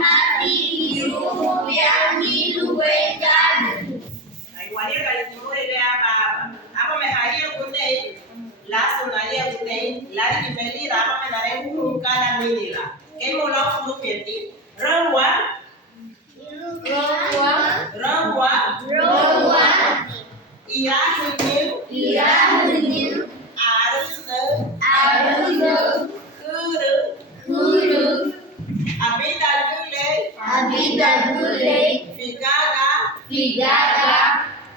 happy new year miluwengan. Aiwalia kalimu ile hapa. Hapa mehalia kunde. Laso nalia kunde. Lari kimelira hapa menare kukala milira. Kemo la fulu peti. Rawa. Irahunin. Arunu. Kuru. Abidagule. Figaga.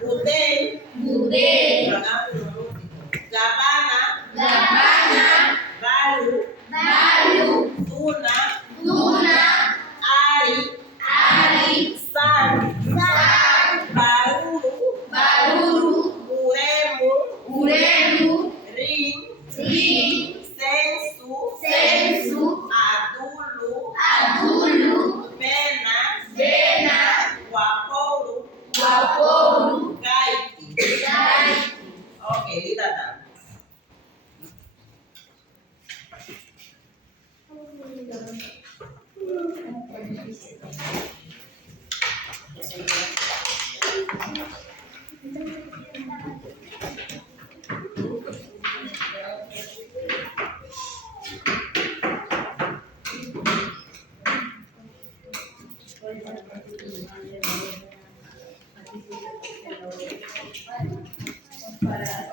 Bude. Gabana. Balu. Tuna. Ari. San. Baruru. Uremu. Ring. Sensu. Adulu. Bena. Waporu. Gaiti. Okay, leave that down. Para